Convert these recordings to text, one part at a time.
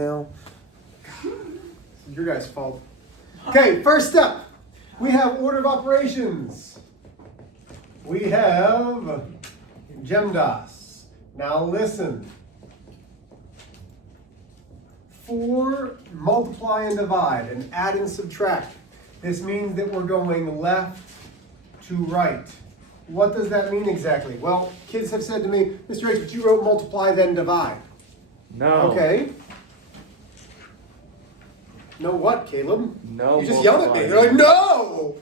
Your guys' fault. Okay, first step. We have order of operations. We have GEMDAS. Now listen. For multiply and divide and add and subtract. This means that we're going left to right. What does that mean exactly? Well, kids have said to me, Mr. H, but you wrote multiply then divide. No. Okay. No what, Caleb? No. You just yelled at me. They're like, no!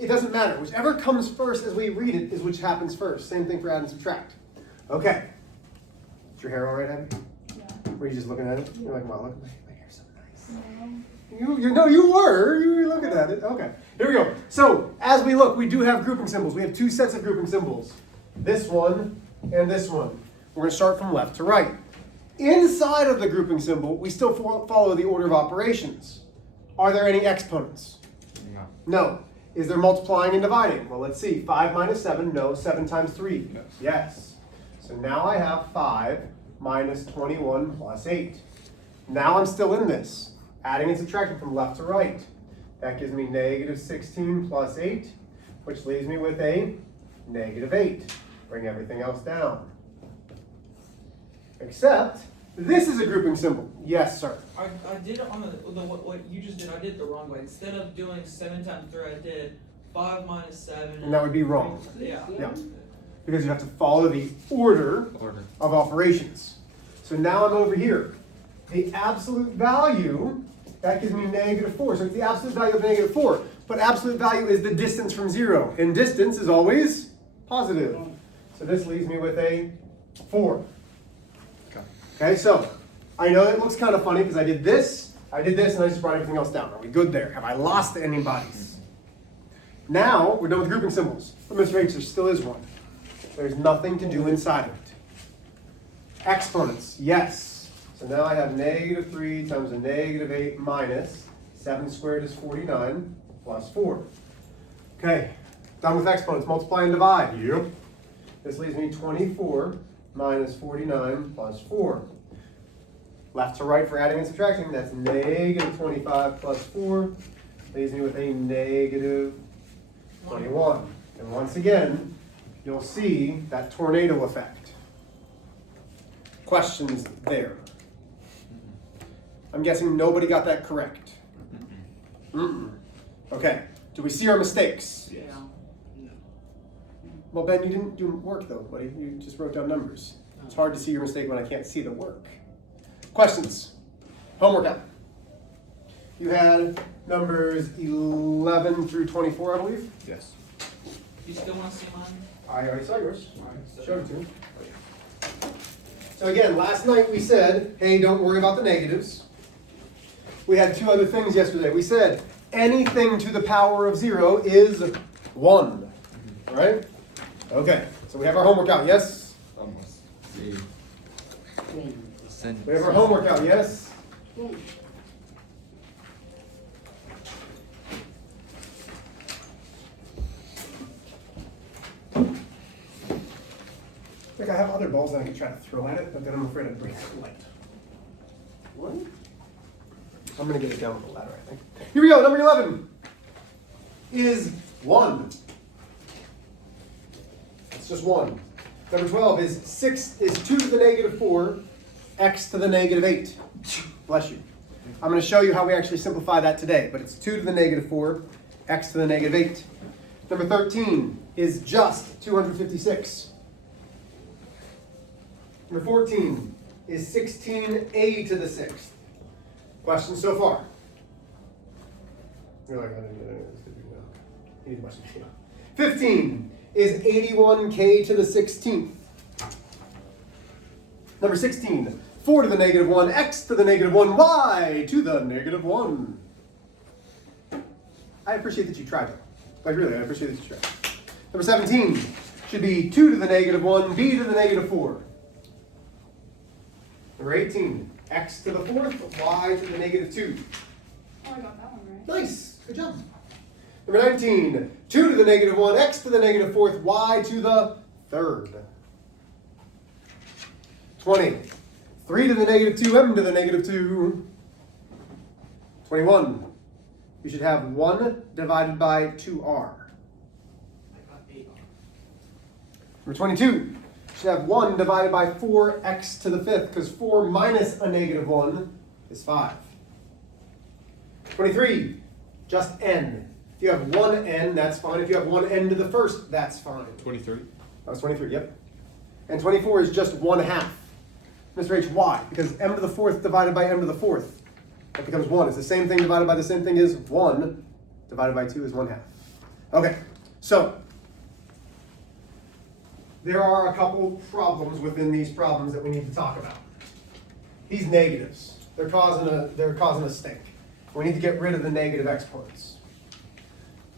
It doesn't matter. Whichever comes first as we read it is which happens first. Same thing for add and subtract. Okay. Is your hair all right, Abby? Yeah. Were you just looking at it? You're like, wow, look, my hair's so nice. No. You were looking at it. Okay. Here we go. So, as we look, we do have grouping symbols. We have two sets of grouping symbols. This one and this one. We're going to start from left to right. Inside of the grouping symbol, we still follow the order of operations. Are there any exponents? No. No. Is there multiplying and dividing? Well, let's see. 5 minus 7, no. 7 times 3? Yes. Yes. So now I have 5 minus 21 plus 8. Now I'm still in this. Adding and subtracting from left to right. That gives me negative 16 plus 8, which leaves me with a negative 8. Bring everything else down. Except, this is a grouping symbol. Yes, sir. I did it on what you just did. I did it the wrong way. Instead of doing 7 times 3, I did 5 minus 7. And that would be wrong. Yeah. Yeah. Because you have to follow the order of operations. So now I'm over here. The absolute value, that gives me negative 4. So it's the absolute value of negative 4. But absolute value is the distance from 0. And distance is always positive. So this leaves me with a 4. Okay, so I know it looks kind of funny because I did this, and I just brought everything else down. Are we good there? Have I lost anybody's? Now, we're done with grouping symbols. But Mr. H, there still is one. There's nothing to do inside of it. Exponents, yes. So now I have negative 3 times a negative 8 minus 7 squared is 49 plus 4. Okay, done with exponents. Multiply and divide. Yep. This leaves me 24 minus 49 plus 4. Left to right for adding and subtracting, that's negative 25 plus 4. Leaves me with a negative 21. And once again, you'll see that tornado effect. Questions there? I'm guessing nobody got that correct. Okay, do we see our mistakes? Yeah. Well, Ben, you didn't do work though, buddy. You just wrote down numbers. It's hard to see your mistake when I can't see the work. Questions? Homework out. You had numbers 11 through 24, I believe? Yes. You still want to see mine? I already saw yours. Showed it to you. So again, last night we said, hey, don't worry about the negatives. We had two other things yesterday. We said anything to the power of 0 is 1. All right? Okay, so we have our homework out, yes? Almost. We have our homework out, yes? Like I have other balls that I could try to throw at it, but then I'm afraid I'd break the light. What? I'm gonna get it down with the ladder, I think. Here we go, number 11 is 1. It's just 1. Number 12 is 2 to the negative 4, x to the negative 8. Bless you. I'm going to show you how we actually simplify that today, but it's 2 to the negative 4, x to the negative 8. Number 13 is just 256. Number 14 is 16a to the 6th. Questions so far? You're like, I didn't get any of this. You need to watch the video. 15 is 81k to the 16th. Number 16, 4 to the negative 1, x to the negative 1, y to the negative 1. I appreciate that you tried that. Like really, I appreciate that you tried. Number 17 should be 2 to the negative 1, b to the negative 4. Number 18, x to the 4th, y to the negative 2. Oh, I got that one right. Nice, good job. Number 19, 2 to the negative 1, x to the negative 4th, y to the 3rd. 20, 3 to the negative 2m to the negative 2. 21. You should have 1 divided by 2r. I got 8. Number 22. You should have 1 divided by 4x to the 5th, because 4 minus a negative 1 is 5. 23. Just n. If you have 1 n, that's fine. If you have 1 n to the 1st, that's fine. 23. That was 23, yep. And 24 is just 1/2. Mr. H, why? Because m to the 4th divided by m to the 4th. That becomes 1. It's the same thing divided by the same thing is 1 divided by 2 is 1/2. Okay, so there are a couple problems within these problems that we need to talk about. These negatives, they're causing a stink. We need to get rid of the negative exponents.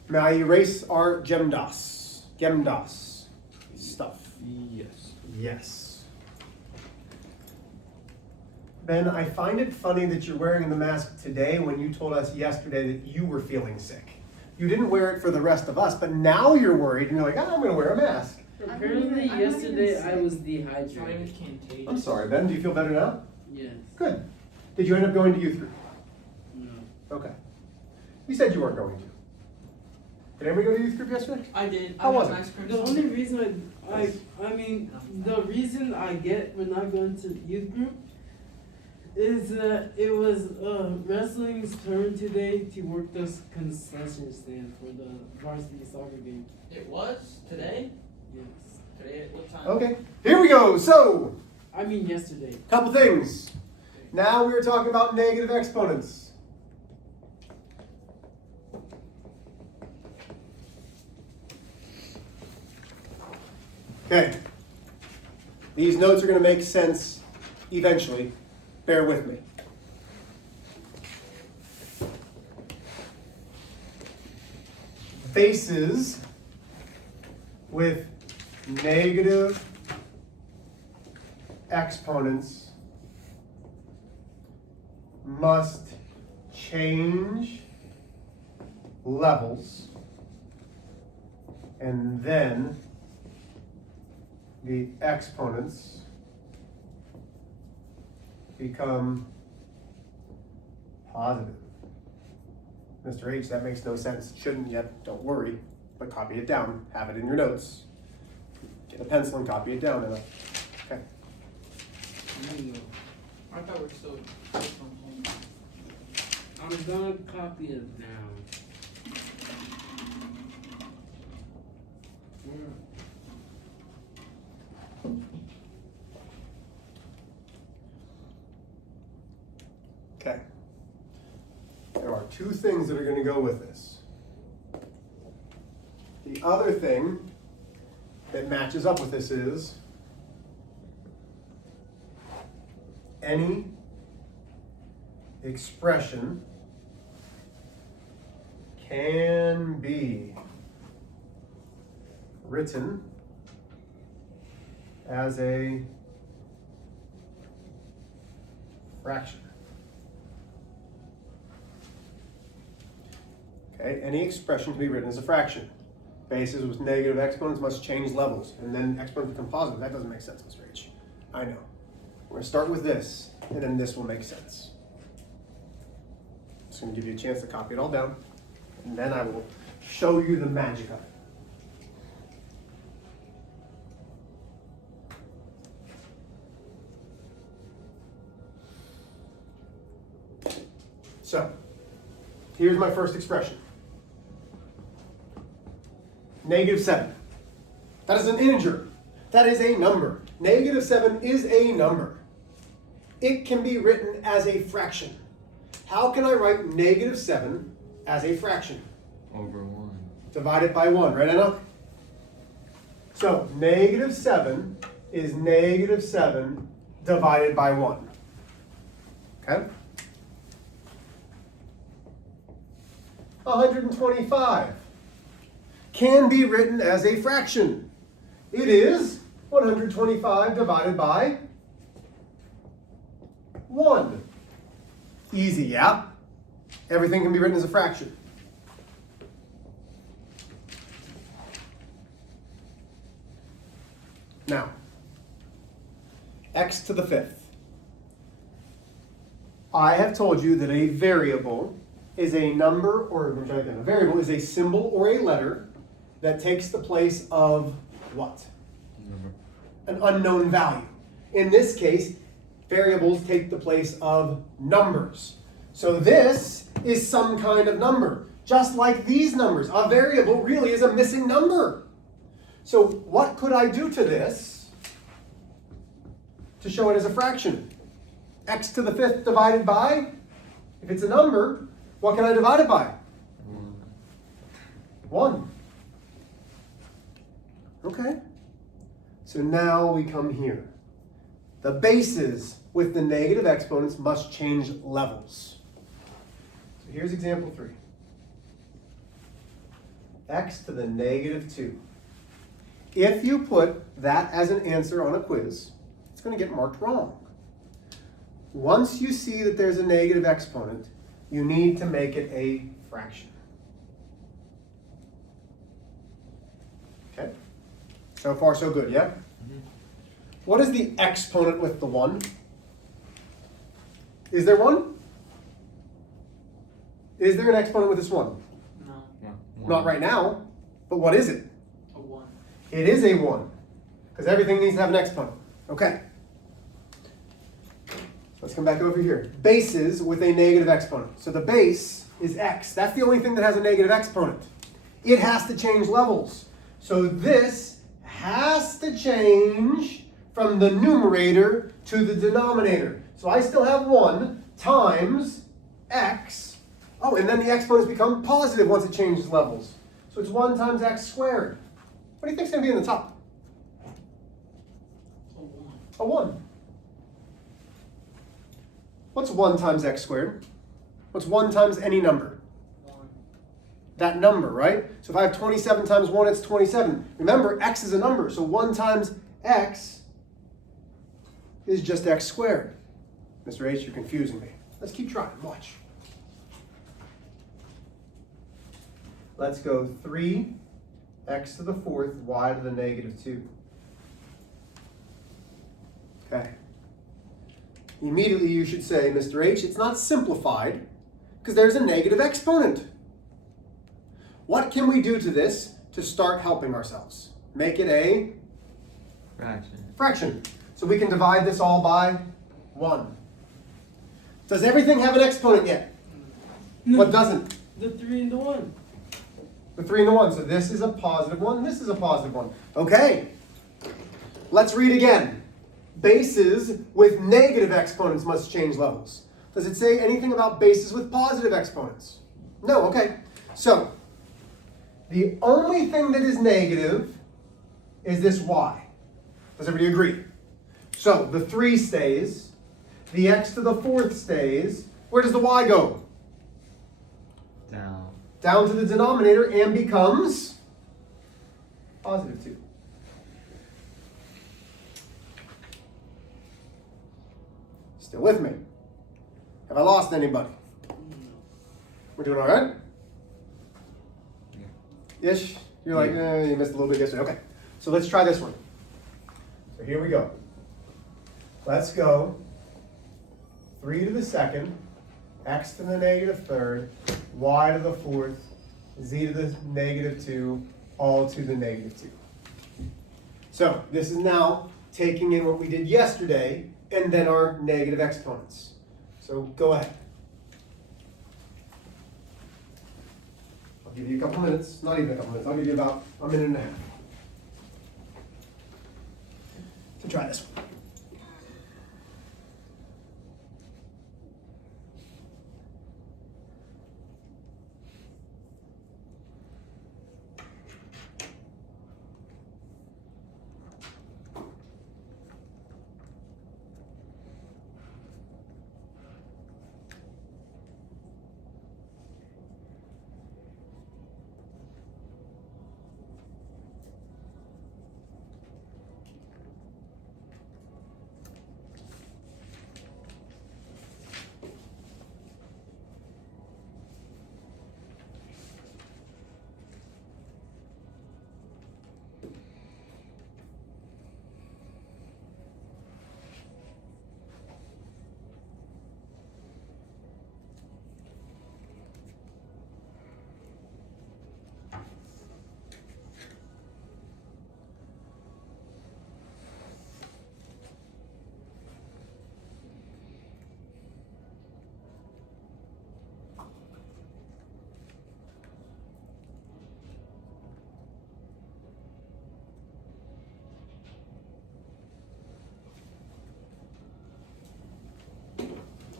May I erase our GEMDAS stuff? Yes. Yes. Ben, I find it funny that you're wearing the mask today when you told us yesterday that you were feeling sick. You didn't wear it for the rest of us, but now you're worried and you're like, I'm going to wear a mask. Apparently, I'm not even yesterday I sick. was It's not dehydrated. even contagious. I'm sorry, Ben. Do you feel better now? Yes. Good. Did you end up going to youth group? No. Okay. You said you weren't going to. Did everybody go to youth group yesterday? I did. How I was had it? ice cream The sundae. only reason the reason I get for not going to youth group is that it was wrestling's turn today to work the concession stand for the varsity soccer game. It was today. Yes. Today at what time? Okay. Here we go. So, I mean yesterday. couple things. Now we're talking about negative exponents. Okay. These notes are going to make sense eventually. Bear with me. Bases with negative exponents must change levels, and then the exponents become positive. Mr. H, that makes no sense. Shouldn't yet, don't worry, but copy it down. Have it in your notes. Get a pencil and copy it down. Emma. Okay. I thought we were still from home. I'm gonna copy it now. Okay. There are two things that are going to go with this. The other thing that matches up with this is any expression can be written as a fraction. Okay, any expression can be written as a fraction. Bases with negative exponents must change levels, and then exponents become positive. That doesn't make sense, Mr. H. I know. We're going to start with this, and then this will make sense. Just going to give you a chance to copy it all down, and then I will show you the magic of it. So, here's my first expression. -7. That is an integer. That is a number. -7 is a number. It can be written as a fraction. How can I write -7 as a fraction? Over 1. Divided by 1, right, Enoch? So, -7 is -7 divided by 1. Okay? 125 can be written as a fraction. It is 125 divided by 1. Easy, yeah? Everything can be written as a fraction. Now, x to the 5th. I have told you that a variable is a number, or let me try again. A variable is a symbol or a letter that takes the place of what? Number. An unknown value. In this case, variables take the place of numbers. So this is some kind of number, just like these numbers. A variable really is a missing number. So what could I do to this to show it as a fraction? X to the 5th divided by, if it's a number, what can I divide it by? 1. Okay. So now we come here. The bases with the negative exponents must change levels. So here's example 3. X to the negative 2. If you put that as an answer on a quiz, it's going to get marked wrong. Once you see that there's a negative exponent, you need to make it a fraction. Okay? So far, so good, yeah? What is the exponent with the 1? Is there one? Is there an exponent with this 1? No, Not right now, but what is it? a 1. It is a 1, because everything needs to have an exponent. Okay. Let's come back over here. Bases with a negative exponent. So the base is x. That's the only thing that has a negative exponent. It has to change levels. So this has to change from the numerator to the denominator. So I still have 1 times x. Oh, and then the exponents become positive once it changes levels. So it's 1 times x squared. What do you think is going to be in the top? A 1. A 1. What's 1 times x squared? What's 1 times any number? 1. That number, right? So if I have 27 times 1, it's 27. Remember, x is a number, so 1 times x is just x squared. Mr. H, you're confusing me. Let's keep trying. Watch. Let's go 3x to the 4th, y to the negative 2. Okay. Immediately you should say, Mr. H, it's not simplified because there's a negative exponent. What can we do to this to start helping ourselves? Make it a fraction. So we can divide this all by 1. Does everything have an exponent yet? No, What doesn't? The 3 and the 1. The 3 and the 1. So this is a positive 1, this is a positive 1. Okay. Let's read again. Bases with negative exponents must change levels. Does it say anything about bases with positive exponents? No, okay. So, the only thing that is negative is this y. Does everybody agree? So, the 3 stays, the x to the 4th stays. Where does the y go? Down. Down to the denominator and becomes positive 2. Still with me? Have I lost anybody? We're doing all right? Ish? You're like, you missed a little bit yesterday. Okay, so let's try this one. So here we go. Let's go 3 to the 2nd, x to the negative 3rd, y to the 4th, z to the negative 2, all to the negative 2. So this is now taking in what we did yesterday and then our negative exponents. So go ahead. I'll give you a couple minutes, not even a couple minutes, I'll give you about a minute and a half to try this one.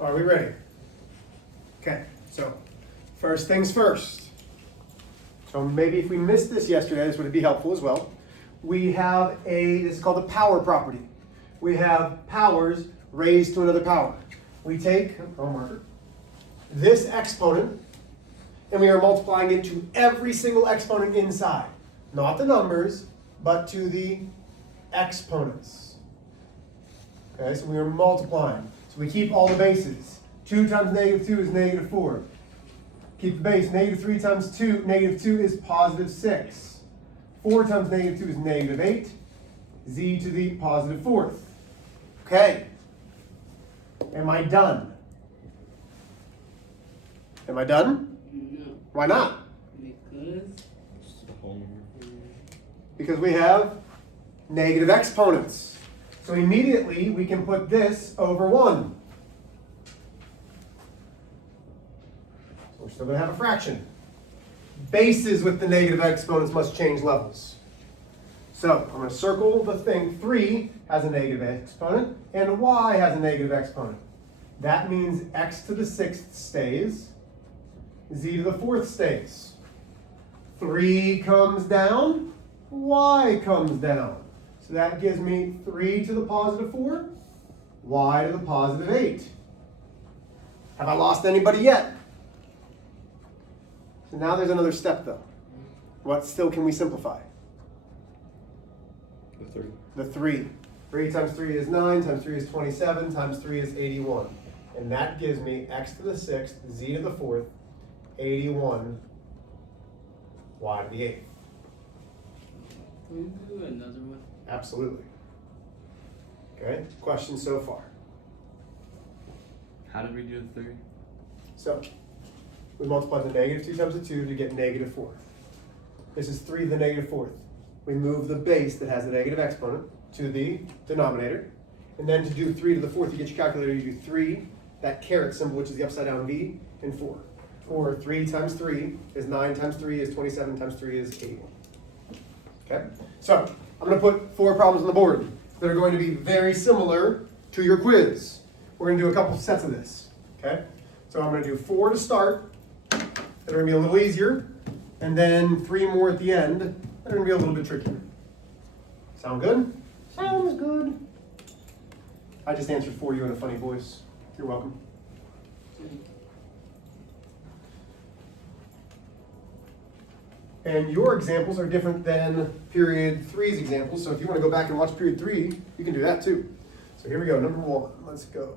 Are we ready? Okay, so first things first. So maybe if we missed this yesterday, this would be helpful as well. We have this is called the power property. We have powers raised to another power. We take, this exponent, and we are multiplying it to every single exponent inside. Not the numbers, but to the exponents. Okay, so we are multiplying. So we keep all the bases. 2 times negative 2 is negative 4. Keep the base. Negative 3 times 2, negative 2 is positive 6. 4 times negative 2 is negative 8. Z to the positive 4th. Okay. Am I done? Am I done? No. Why not? Because. Because we have negative exponents. So immediately we can put this over 1. So we're still going to have a fraction. Bases with the negative exponents must change levels. So I'm going to circle the thing. 3 has a negative exponent and y has a negative exponent. That means x to the 6th stays, z to the 4th stays. 3 comes down, y comes down. So that gives me 3 to the positive 4, y to the positive 8. Have I lost anybody yet? So now there's another step though. What still can we simplify? The 3. The 3. 3 times 3 is 9, times 3 is 27, times 3 is 81. And that gives me x to the 6th, z to the 4th, 81, y to the 8th. Can we do another one? Absolutely. Okay, questions so far? How did we do the 3? So, we multiply the negative 2 times the 2 to get negative 4. This is 3 to the negative 4th. We move the base that has the negative exponent to the denominator. And then to do 3 to the 4th, you get your calculator, you do 3, that caret symbol, which is the upside down V, and 4. Or 3 times 3 is 9 times 3 is 27 times 3 is 81. Okay? So, I'm going to put 4 problems on the board that are going to be very similar to your quiz. We're going to do a couple sets of this. Okay? So I'm going to do 4 to start that are going to be a little easier, and then 3 more at the end that are going to be a little bit trickier. Sound good? Sounds good. I just answered for you in a funny voice. You're welcome. And your examples are different than period 3's examples, so if you want to go back and watch period 3, you can do that too. So here we go, number 1, let's go.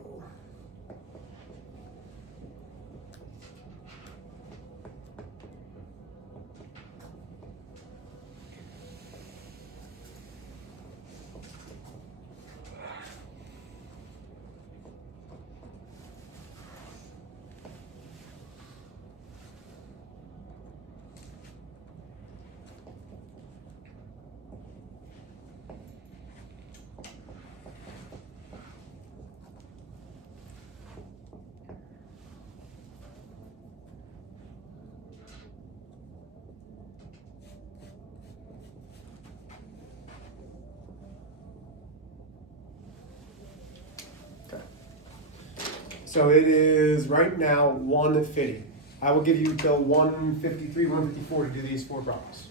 So it is right now 1:50. I will give you till 1:53, 1:54 to do these 4 problems.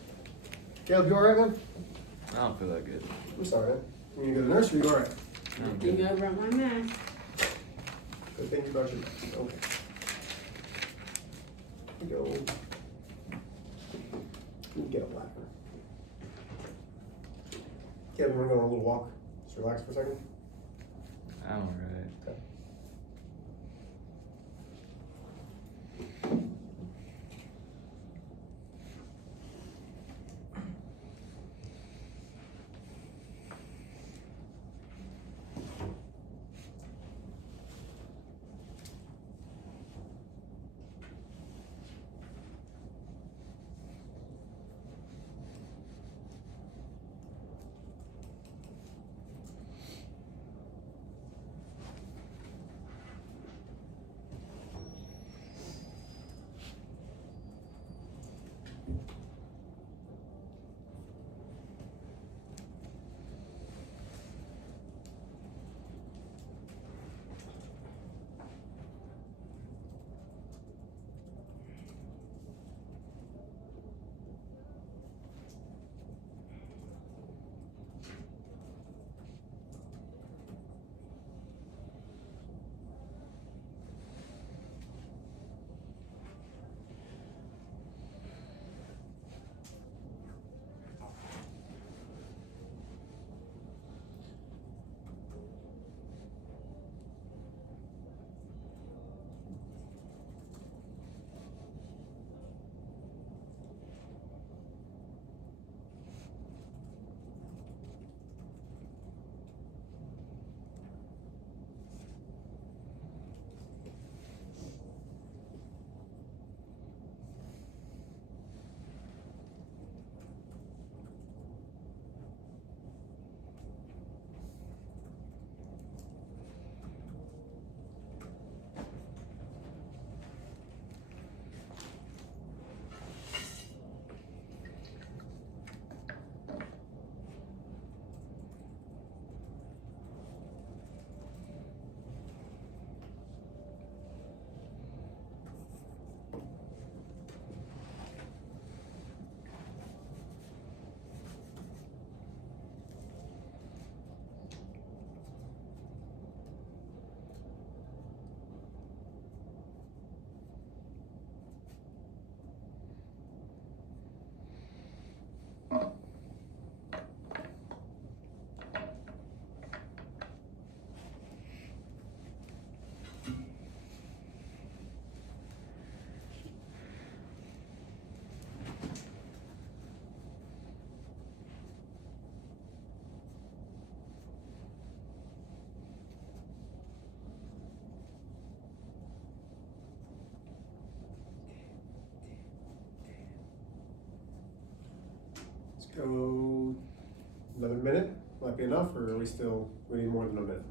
Caleb, you all right, man? I don't feel that good. I'm sorry, man. You need to go to the nursery, you all right? I'm Think good. I brought my mask. Good thing you brought your mask. Okay. Here we go. Let me get a lacquer. Caleb, you want to go on a little walk? Just relax for a second. I'm alright. Okay. go another minute? Might be enough, or are we need more than a minute?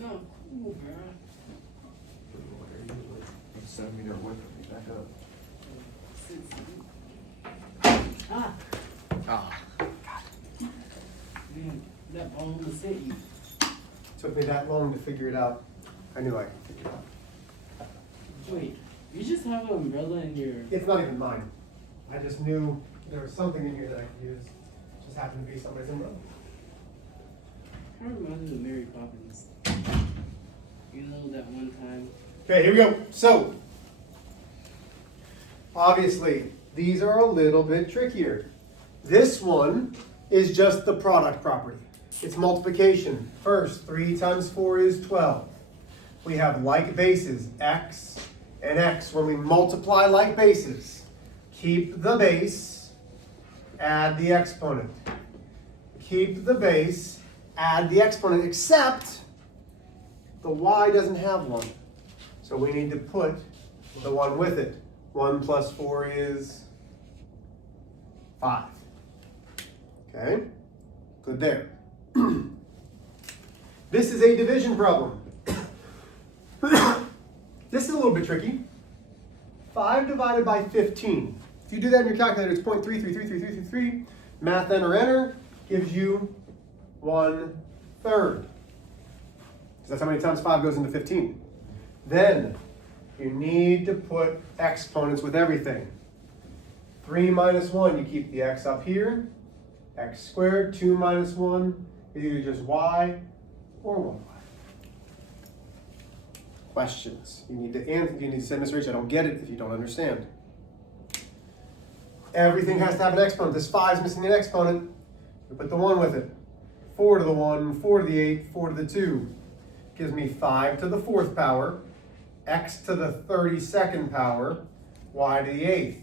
No, cool, bro. 7 meter away from me, back up. Ah, Ah. man, that ball almost hit you. Took me that long to figure it out. I knew I could figure it out. Wait, you just have an umbrella in your. It's not even mine. I just knew there was something in here that I could use. It just happened to be somebody's umbrella. I reminded of Mary Poppins. You know that one time. Okay, here we go. So, obviously, these are a little bit trickier. This one is just the product property. It's multiplication. First, 3 times 4 is 12. We have like bases, x and x. When we multiply like bases, keep the base, add the exponent. Keep the base, add the exponent, except the y doesn't have one. So we need to put the one with it. 1 plus 4 is 5. Okay, good there. This is a division problem. This is a little bit tricky. 5 divided by 15. If you do that in your calculator, it's 0.333333. Math enter enter gives you 1/3. Because that's how many times 5 goes into 15. Then you need to put exponents with everything. 3 minus 1, you keep the x up here. X squared, 2 minus 1 is either just y or 1y. Questions? You need to answer. You need to say, Mr. H, I don't get it if you don't understand. Everything has to have an exponent. This 5 is missing an exponent. We put the 1 with it. 4 to the 1, 4 to the 8, 4 to the 2. Gives me 5 to the 4th power, x to the 32nd power, y to the 8th.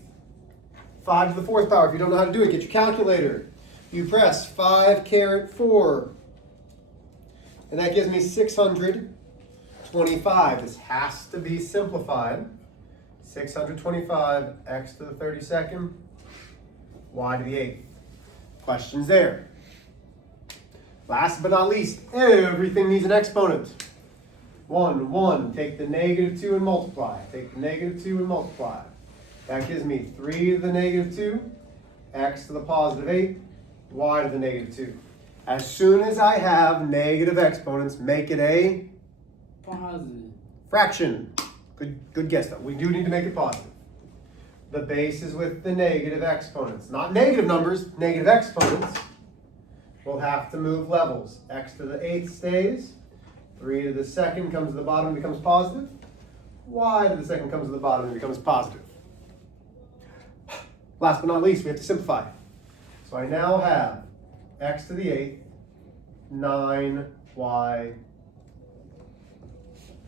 5 to the 4th power. If you don't know how to do it, get your calculator. You press 5 caret 4. And that gives me 625. This has to be simplified. 625, x to the 32nd, y to the 8th. Questions there. Last but not least, everything needs an exponent. 1, 1, take the -2 and multiply. Take the -2 and multiply. That gives me 3 to the -2, x to the +8, y to the -2. As soon as I have negative exponents, make it a Positive. fraction. Good guess though. We do need to make it positive. The base is with the negative exponents. Not negative numbers, negative exponents. We'll have to move levels. X to the 8th stays. 3 to the 2nd comes to the bottom and becomes positive. Y to the 2nd comes to the bottom and becomes positive. Last but not least, we have to simplify. So I now have x to the 8th, 9y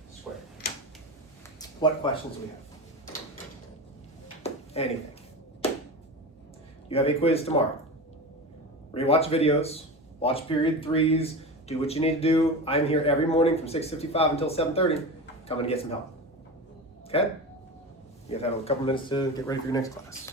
squared. What questions do we have? Anything. You have a quiz tomorrow. Rewatch videos, watch period 3s, do what you need to do. I'm here every morning from 6:55 until 7:30. Come and get some help. Okay? You guys have a couple minutes to get ready for your next class.